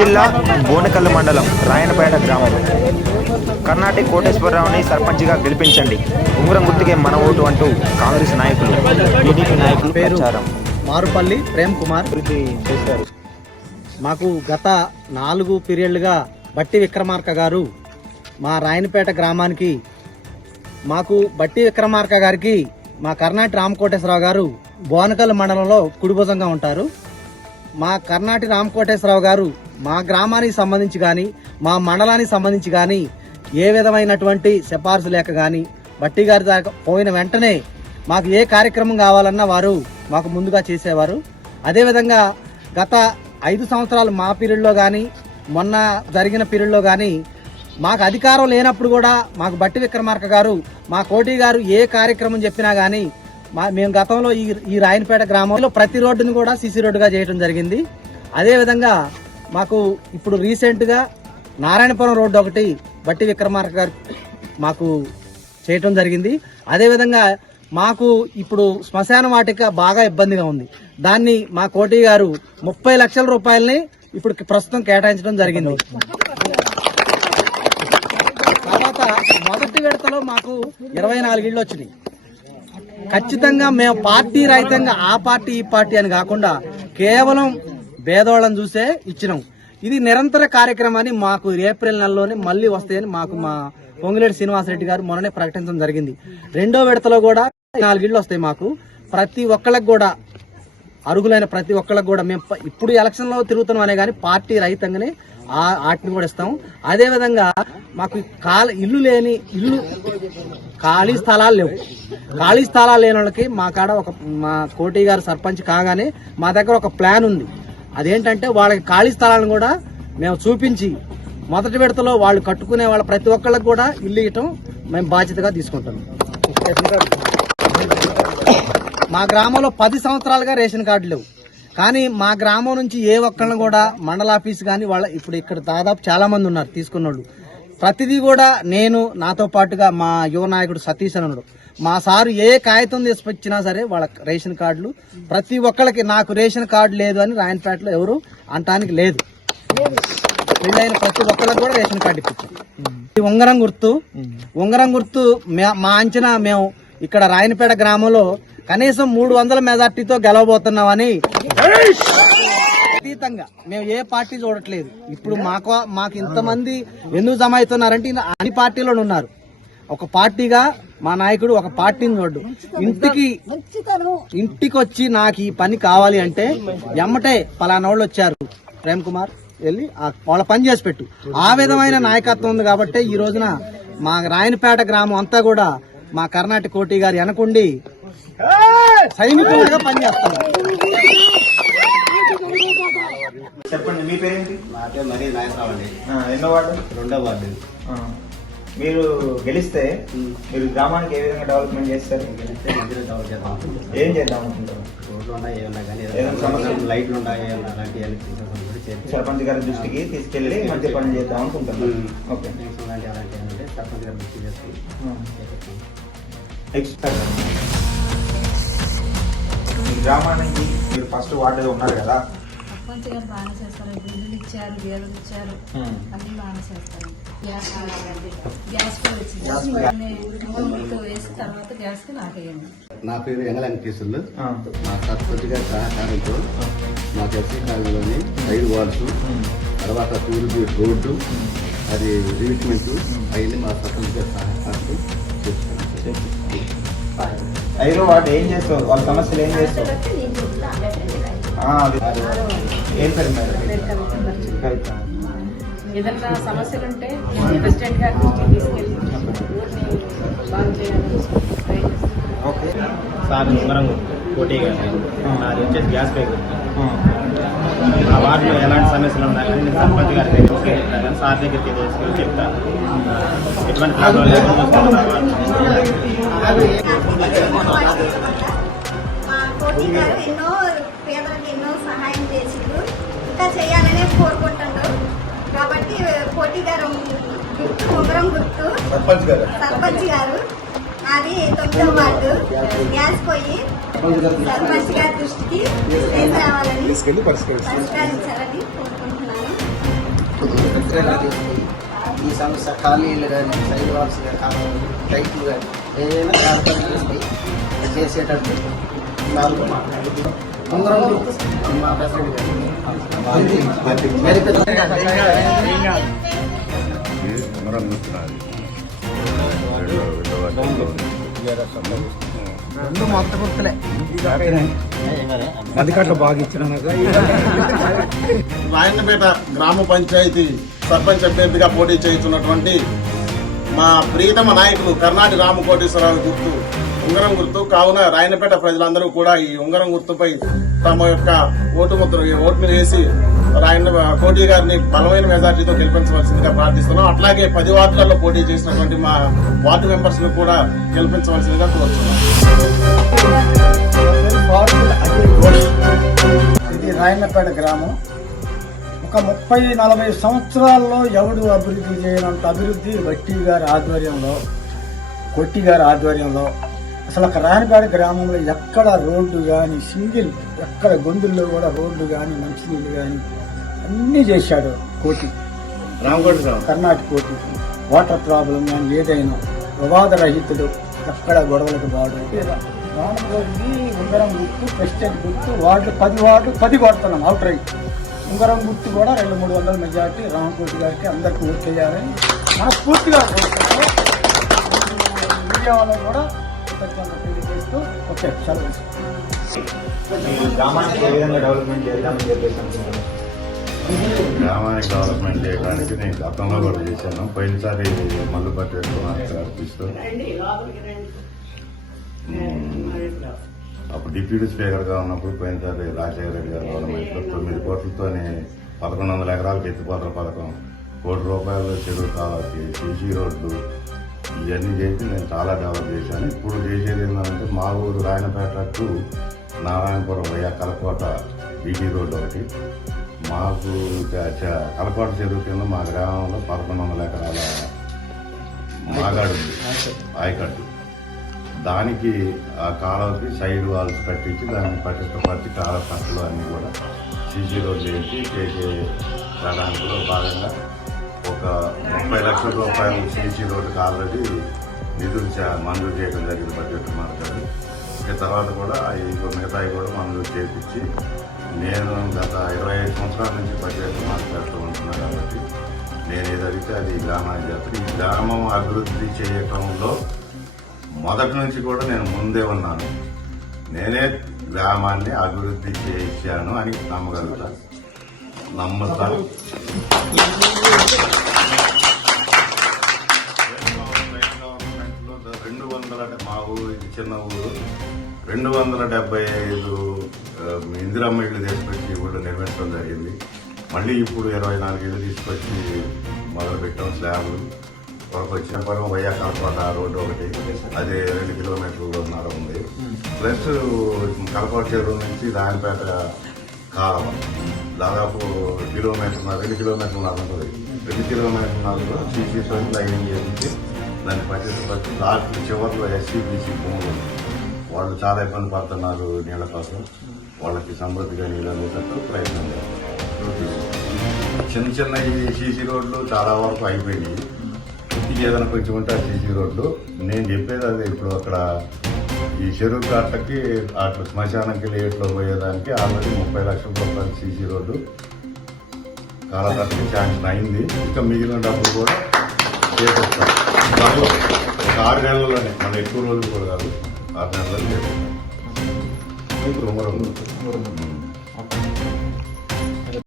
జిల్లా బోనకల్లు మండలం రాయనపేట గ్రామం. కర్ణాటక కోటేశ్వరరావుని సర్పంచ్గా గెలిపించండి. ఉంగరం గుర్తుకే మన ఓటు అంటూ కాంగ్రెస్ నాయకులు టీడీపీ నాయకులు పేరు ప్రచారం. మారుపల్లి ప్రేమ్ కుమార్. అభివృద్ధి చేశారు. మాకు గత నాలుగు పీరియడ్లుగా బట్టి విక్రమార్క గారు మా రాయనపేట గ్రామానికి మాకు బట్టి విక్రమార్క గారికి మా కర్ణాటి రామకోటేశ్వరరావు గారు బోనకల్ మండలంలో కుడిభుజంగా ఉంటారు. మా కర్ణాటి రామకోటేశ్వరరావు గారు మా గ్రామానికి సంబంధించి కానీ మా మండలానికి సంబంధించి కానీ ఏ విధమైనటువంటి సిఫార్సు లేక కానీ బట్టి గారి దాకా పోయిన వెంటనే మాకు ఏ కార్యక్రమం కావాలన్నా వారు మాకు ముందుగా చేసేవారు. అదేవిధంగా గత ఐదు సంవత్సరాలు మా పీరియడ్లో కానీ మొన్న జరిగిన పీరియడ్లో కానీ మాకు అధికారం లేనప్పుడు కూడా మాకు బట్టి విక్రమార్క గారు మా కోటి గారు ఏ కార్యక్రమం చెప్పినా కానీ మా మేము గతంలో ఈ ఈ రాయనపేట గ్రామంలో ప్రతి రోడ్డును కూడా సిసి రోడ్డుగా చేయడం జరిగింది. అదేవిధంగా మాకు ఇప్పుడు రీసెంట్గా నారాయణపురం రోడ్డు ఒకటి బట్టి విక్రమార్క గారు మాకు చేయటం జరిగింది. అదేవిధంగా మాకు ఇప్పుడు శ్మశాన వాటిక బాగా ఇబ్బందిగా ఉంది. దాన్ని మా కోటి గారు ముప్పై లక్షల రూపాయలని ఇప్పుడు ప్రస్తుతం కేటాయించడం జరిగింది. తర్వాత మొదటి విడతలో మాకు ఇరవై నాలుగు ఇళ్ళు వచ్చినాయి. ఖచ్చితంగా మేము పార్టీ రహితంగా ఆ పార్టీ ఈ పార్టీ అని కాకుండా కేవలం భేదవాళ్ళని చూసే ఇచ్చినాం. ఇది నిరంతర కార్యక్రమాన్ని మాకు ఏప్రిల్ నెలలోనే మళ్ళీ వస్తాయని మాకు మా పొంగులేటి శ్రీనివాసరెడ్డి గారు మొన్ననే ప్రకటించడం జరిగింది. రెండో విడతలో కూడా నాలుగిళ్ళు వస్తాయి మాకు. ప్రతి ఒక్కళ్ళకి కూడా అర్హులైన ప్రతి ఒక్కళ్ళకి కూడా మేము ఇప్పుడు ఎలక్షన్లో తిరుగుతున్నాం అనే కానీ పార్టీ రహితంగానే ఆ వాటిని కూడా ఇస్తాం. అదేవిధంగా మాకు కాల ఇల్లు లేని ఇల్లు ఖాళీ స్థలాలు లేవు. ఖాళీ స్థలాలు లేని వాళ్ళకి మా కాడ ఒక మా కోటి గారు సర్పంచ్ కాగానే మా దగ్గర ఒక ప్లాన్ ఉంది. అదేంటంటే వాళ్ళకి ఖాళీ స్థలాలను కూడా మేము చూపించి మొదటి విడతలో వాళ్ళు కట్టుకునే వాళ్ళ ప్రతి ఒక్కళ్ళకి కూడా ఇల్లు ఇవ్వటం మేము బాధ్యతగా తీసుకుంటాం మా గ్రామంలో పది సంవత్సరాలుగా రేషన్ కార్డు లేవు. కానీ మా గ్రామం నుంచి ఏ ఒక్కళ్ళని కూడా మండల ఆఫీస్ కానీ వాళ్ళ ఇప్పుడు ఇక్కడ దాదాపు చాలామంది ఉన్నారు తీసుకున్నోళ్ళు. ప్రతిదీ కూడా నేను నాతో పాటుగా మా యువ నాయకుడు సతీష్ అనుడు మా సారు ఏ కాగితం తీసుకొచ్చినా సరే వాళ్ళ రేషన్ కార్డులు ప్రతి ఒక్కళ్ళకి నాకు రేషన్ కార్డు లేదు అని రాయనపేటలో ఎవరు అంటానికి లేదు. పెళ్ళైన ప్రతి ఒక్కళ్ళకి కూడా రేషన్ కార్డు ఇప్పించాం. ఈ ఉంగరం గుర్తు ఉంగరం గుర్తు మా అంచనా మేము ఇక్కడ రాయనపేట గ్రామంలో కనీసం మూడు వందల మెజార్టీతో గెలవబోతున్నామని. అతీతంగా మేము ఏ పార్టీ చూడట్లేదు. ఇప్పుడు మాకు మాకు ఇంతమంది ఎందుకు జమ అవుతున్నారంటే అన్ని పార్టీలో ఉన్నారు. ఒక పార్టీగా మా నాయకుడు ఒక పార్టీని చూడు. ఇంటికి ఇంటికి వచ్చి నాకు ఈ పని కావాలి అంటే ఎమ్మటే పలానా వాళ్ళు వచ్చారు. ప్రేమ్ కుమార్ వెళ్ళి వాళ్ళ పని చేసి పెట్టు. ఆ విధమైన నాయకత్వం ఉంది కాబట్టి ఈ రోజున మా రాయనపేట గ్రామం అంతా కూడా మా కర్ణాటక కోటి గారి వెనకుండి సైనికులుగా పనిచేస్తారు చెప్పండి మీ పేరేంటి? నా పేరు మరీ నాయకరావు అండి. ఎన్నో వార్డు? రెండో వార్డు. మీరు గెలిస్తే మీరు గ్రామానికి ఏ విధంగా డెవలప్మెంట్ చేస్తారు? గెలిస్తే డెవలప్ చేద్దాం. ఏం చేద్దాం అనుకుంటారు రోడ్లు ఉన్నాయి ఏమన్నా కానీ ఏదైనా సమస్యలు? లైట్లు ఉన్నాయి ఏమన్నా చేసి సర్పంచ్ గారి దృష్టికి తీసుకెళ్ళి మంచి పని చేద్దాం అనుకుంటున్నారు. ఉమ్. ఓకే. అలాంటి అలాంటివి ఏంటంటే సర్పంచ్ గారు బుక్ చేసి చేసేస్తాం. నెక్స్ట్ గ్రామానికి మీరు ఫస్ట్ వార్డులో ఉన్నారు కదా. సర్పంచ్ గారు బాగానే చేస్తారు. బిల్లులు ఇచ్చారు గేదెలు ఇచ్చారు. అన్ని బాగానే చేస్తారు. గ్యాస్ గ్యాస్ కూడా వచ్చింది గ్యాస్ దాన్ని ముందు వేసి తర్వాత గ్యాస్కి నాకేయండి నా పేరు కేసులు ఆ. మా సర్పంచ్ గారి సహకారంతో మా ఎస్సీ కాలనీలోని సైడ్ వాల్స్ తర్వాత తూర్పు రోడ్డు అది రివిట్మెంట్ అవన్నీ మా సర్పంచ్ గారి సహకారంతో చేస్తాను. ఐదో వార్డు ఏం చేస్తారు వాళ్ళ సమస్యలు ఏం చేస్తారు ఆ, అది- ఏం పేరు. ఏదైనా సమస్యలు ఉంటే ప్రెసిడెంట్ గారి దృష్టికి తీసుకెళ్ళి ఊరిని బాగు చేయాలని ట్రై చేస్తాం ఓకే. సార్ పోటీ గారు నాది వచ్చేసి గ్యాస్ పైకి ఆ. వార్డులో ఎలాంటి సమస్యలు ఉన్నా కానీ నేను సర్పంచ్ గారి దగ్గర చెప్తాను కానీ సార్ దగ్గరికి తీసుకెళ్ళి చెప్తాను ఎటువంటి ప్రాబ్లం లేకుండా గారు ఎన్నో పేదలకు ఎన్నో సహాయం చేసిండు ఇంకా చేయాలనే కాబట్టి పోటీ గారు గుర్తు ఉంగరం గుర్తు సర్పంచ్ గారు సర్పంచ్ గారు. అది తొమ్మిదో వార్డు. గ్యాస్ పోయి సర్పంచ్ గారి దృష్టికి తీసుకురావాలని పరిష్కరించాలని కోరుకుంటున్నాను. ఈ సమస్య ఖాళీలు కానీ సైడ్ వాల్స్ కానీ లైట్లు కానీ ఏదైనా చేసి చేసేటట్టు నాలుగు మాట్లాడుతున్నాం ఉంగరం గుర్తు మా ప్రెసిడెంట్ గారు. ఇది రెండో మొత్తం గుర్తులే. రాయన్నపేట గ్రామ పంచాయతీ సర్పంచ్ అభ్యర్థిగా పోటీ చేస్తున్నటువంటి మా ప్రియతమ నాయకులు కర్ణాటి రామకోటేశ్వరరావు గుర్తు ఉంగరం గుర్తు. కావున రాయన్నపేట ప్రజలందరూ కూడా ఈ ఉంగరం గుర్తుపై తమ యొక్క ఓటు ముద్ర ఓటు మీద వేసి ఆయన కోటి గారిని బలమైన మెజార్టీతో గెలిపించవలసిందిగా ప్రార్థిస్తున్నాం. అట్లాగే పది వార్డులలో పోటీ చేసినటువంటి మా వార్డు మెంబర్స్ను కూడా గెలిపించవలసిందిగా కోరుతున్నాం. ఇది రాయన్నపేట గ్రామం. ఒక ముప్పై నలభై సంవత్సరాల్లో ఎవడు అభివృద్ధి చేయనంత అభివృద్ధి వట్టి గారి ఆధ్వర్యంలో కొట్టి గారి ఆధ్వర్యంలో. అసలు ఒక రాయనపేట గ్రామంలో ఎక్కడ రోడ్డు కానీ సింగిల్ ఎక్కడ గొంతుల్లో కూడా రోడ్డు కానీ మంచినీళ్ళు కానీ అన్నీ చేశాడు కోటి. రామకోటేశ్వరరావు కర్ణాటక కోటి. వాటర్ ప్రాబ్లం కానీ ఏదైనా వివాద రహితుడు ఎక్కడ గొడవలకు బాడు రామగోడికి ఉంగరం గుర్తు ప్రెసిడెంట్ గుర్తు వార్డు పది వార్డు పది కొడుతున్నాం అవుట్ రైట్ ఉంగరం గుర్తు కూడా రెండు మూడు వందల మెజార్టీ రామకోటి గారికి అందరికీ ఓట్ చేయాలని మనస్ఫూర్తిగా. మీడియా వాళ్ళకు కూడా తెలియజేస్తూ ఓకే సెలవు. ఈ గ్రామానికి ఏ విధంగా డెవలప్మెంట్ చేద్దామని చెప్పేసి అనుకుంటున్నాను గ్రామానికి డెవలప్మెంట్ చేయడానికి నేను గతంలో కూడా చేశాను. పోయినసారి మల్లుపట్టి తీసుకు అప్పుడు డిప్యూటీ స్పీకర్గా ఉన్నప్పుడు పోయినసారి రాజశేఖర రెడ్డి గారు గవర్నమెంట్ తొమ్మిది కోట్లతోనే పదకొండు వందల ఎకరాలకు ఎత్తిపోతల పథకం. కోటి రూపాయలు చెరువు కావాలి సీసీ రోడ్లు ఇవన్నీ చేసి నేను చాలా డెవలప్ చేశాను. ఇప్పుడు చేసేది ఏంటంటే మా ఊరు రాయనపేట టు నారాయణపురం వయ్యా కలకోట బీటీ రోడ్డు ఒకటి. మాకు చ- చెరువు కింద మా గ్రామంలో పదకొండు వందల ఎకరాల మాగాడు ఆయకట్టు. దానికి ఆ కాలువకి సైడ్ వాల్స్ కట్టించి దాన్ని పటిష్టపరిచి కాలువ కట్టలు అన్నీ కూడా సీసీ రోడ్లు వేసి చేసే ప్రణాళికలో భాగంగా ఒక ముప్పై లక్షల రూపాయలు సీసీ రోడ్డుకి ఆల్రెడీ నిధులు మంజూరు చేయడం జరిగింది బడ్జెట్ మార్కెట్ ఇక తర్వాత కూడా అవి మిగతాయి కూడా మంజూరు చేపించి నేను గత ఇరవై ఐదు సంవత్సరాల నుంచి బడ్జెట్ మాట్లాడుతూ ఉంటున్నాను కాబట్టి నేను ఏది అది గ్రామానికి చేస్తాను ఈ గ్రామం అభివృద్ధి చేయటంలో మొదటి నుంచి కూడా నేను ముందే ఉన్నాను. నేనే గ్రామాన్ని అభివృద్ధి చేశాను అని నమ్మగలుగుతా. నమ్ముతా. గవర్నమెంట్లో రెండు వందల మా ఊరు ఇది చిన్న ఊరు. రెండు వందల డెబ్బై ఐదు ఇందిరమ్మ ఇళ్ళు తీసుకొచ్చి ఊళ్ళో నిర్మించడం జరిగింది. మళ్ళీ ఇప్పుడు ఇరవై నాలుగు ఇళ్ళు తీసుకొచ్చి మొదలు పెట్టాం స్లాబ్లు ఒక వచ్చిన పరం వయ్యా కలపాట రోడ్డు ఒకటి. అది రెండు కిలోమీటర్లున్నర ఉంది. ప్లస్ కలపాట చెరువు నుంచి దానిపేట కాలం. దాదాపు కిలోమీటర్ రెండు కిలోమీటర్లు ఉంటుంది. రెండు కిలోమీటర్లు సీసీ తోటి లైన్ చేసి దాన్ని పట్టించి లాస్ట్ చివరిలో ఎస్సీబీసీ భూములు. వాళ్ళు చాలా ఇబ్బంది పడుతున్నారు నీళ్ళ కోసం. వాళ్ళకి సమృద్ధిగా నీళ్ళు అందేటట్టు ప్రయత్నం చిన్న చిన్న ఈ సీసీ రోడ్లు చాలా వరకు అయిపోయినాయి. ఏదైనా కొంచెం ఉంటే ఆ సీసీ రోడ్లు. నేను చెప్పేది అదే ఇప్పుడు అక్కడ ఈ చెరువు కాటకి అట్లా శ్మశానంకి లేట్లో పోయేదానికి ఆల్రెడీ ముప్పై లక్షల రూపాయలు సీసీ రోడ్డు. కాలకట్టకి శాంక్షన్ అయింది. ఇంకా మిగిలిన డబ్బులు కూడా చేసేస్తాం ఒక ఆరు నెలల్లోనే మన ఎక్కువ రోజులు కూడా కాదు. ఆరు నెలల్లో చేసేస్తాం ఇప్పుడు ఉమ్మరం